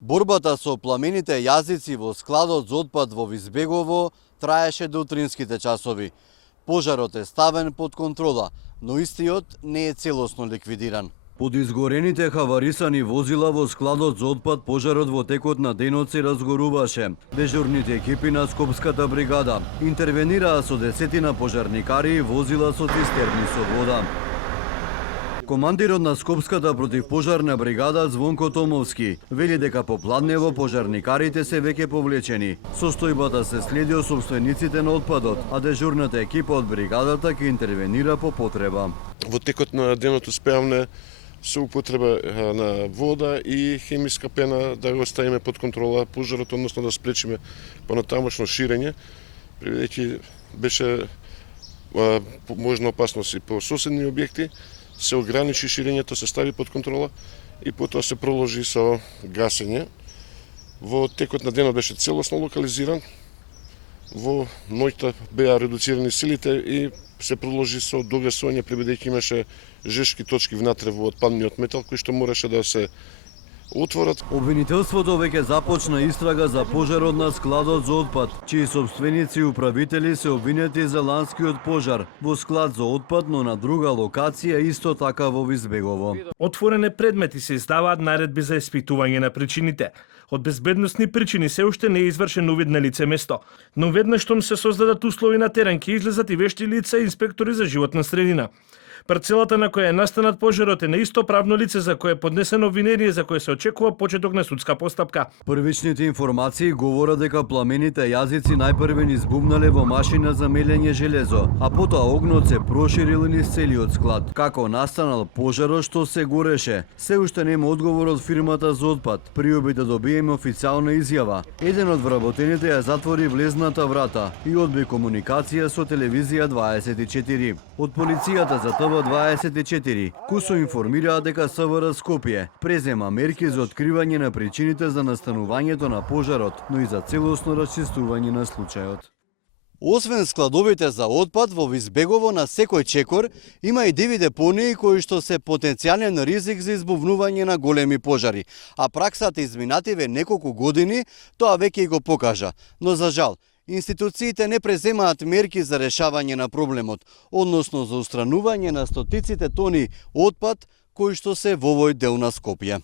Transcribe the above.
Борбата со пламените јазици во складот за отпад во Визбегово траеше до утринските часови. Пожарот е ставен под контрола, но истиот не е целосно ликвидиран. Под изгорените хаварисани возила во складот за отпад пожарот во текот на денот се разгоруваше. Дежурните екипи на Скопската бригада интервенираа со десетина пожарникари и возила со цистерни со вода. Командирот на Скопската противпожарна бригада Звонко Томовски вели дека по пладнево пожарникарите се веќе повлечени. Состојбата се следи од собствениците на отпадот, а дежурната екипа од бригадата ќе интервенира по потреба. Во текот на денот успеавме со употреба на вода и хемиска пена да го ставиме под контрола пожарот, односно да спречиме понатамошно ширење, бидејќи беше можна опасност и по соседни објекти. Се ограничи ширењето, се стави под контрола и потоа се проложи со гасење. Во текот на денот беше целосно локализиран. Во ноќта беа редуцирани силите и се проложи со догасување, бидејќи имаше жешки точки внатре во отпадниот метал кои што мораше да се отворат. Обвинителството веќе започна истрага за пожарот на складот за отпад, чии собственици и управители се обвинети за ланскиот пожар во склад за отпад, но на друга локација исто така во Визбегово. Отворени предмети се издаваат наредби за испитување на причините. Од безбедносни причини се уште не е извршен увид на лице место, но веднаш штом се создадат услови на терен ќе излезат и вешти лица и инспектори за животна средина. Парцелата на која е настанат пожарот е на исто правно лице за кое е поднесено обвинение за кое се очекува почеток на судска постапка. Првичните информации говорат дека пламените јазици најпрвен избумнале во машина за мелење железо, а потоа огнот се проширил низ целиот склад. Како настанал пожарот, што се гореше? Се уште нема одговор од фирмата за отпад. Приоби да добиеме официјална изјава. Еден од вработените ја затвори влезната врата и одби комуникација со телевизија 24. Од полицијата за ТВ24 кусо информираа дека СВР Скопје презема мерки за откривање на причините за настанувањето на пожарот, но и за целосно расчистување на случајот. Освен складовите за отпад во Визбегово на секој чекор има и 9 депонии кои што се потенцијален ризик за избувнување на големи пожари, а праксата изминативе неколку години тоа веќе го покажа, но за жал институциите не преземаат мерки за решавање на проблемот, односно за устранување на стотиците тони отпад кои што се во овој дел на Скопје.